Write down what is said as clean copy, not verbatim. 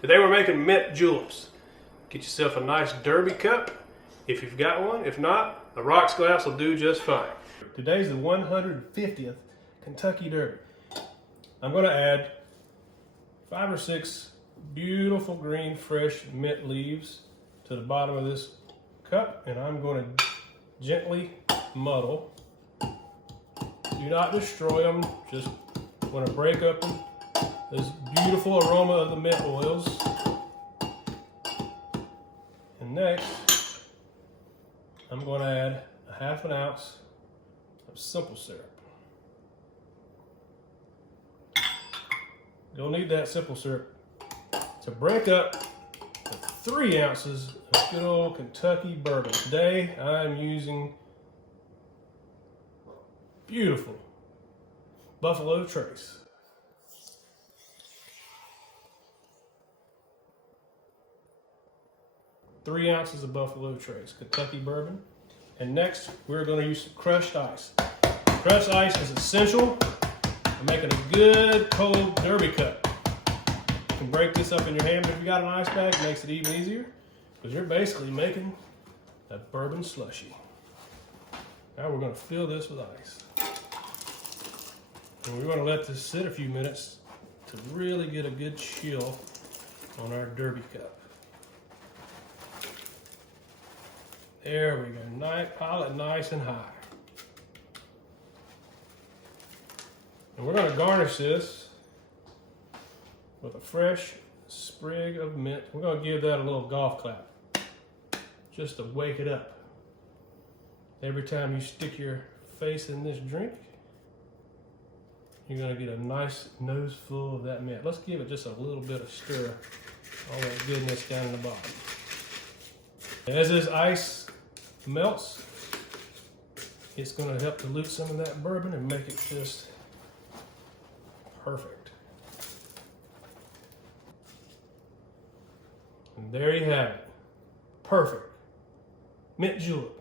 Today we're making mint juleps. Get yourself a nice derby cup if you've got one. If not, a rocks glass will do just fine. Today's the 150th Kentucky Derby. I'm going to add 5 or 6 beautiful green fresh mint leaves to the bottom of this cup, and I'm going to gently muddle. Do not destroy them, just want to break up this beautiful aroma of the mint oils. And next, I'm going to add a ½ ounce of simple syrup. You'll need that simple syrup to break up the 3 ounces of good old Kentucky bourbon. Today, I'm using beautiful Buffalo Trace. Three ounces of Buffalo Trace, Kentucky bourbon. And next, we're going to use some crushed ice. Crushed ice is essential for making a good cold derby cup. You can break this up in your hand, but if you got an ice bag, it makes it even easier because you're basically making a bourbon slushy. Now we're going to fill this with ice. And we're going to let this sit a few minutes to really get a good chill on our derby cup. There we go, pile it nice and high. And we're going to garnish this with a fresh sprig of mint. We're going to give that a little golf clap, just to wake it up. Every time you stick your face in this drink, you're going to get a nice nose full of that mint. Let's give it just a little bit of stir, all that goodness down in the bottom. As this ice melts, it's going to help dilute some of that bourbon and make it just perfect. And there you have it. Perfect mint julep.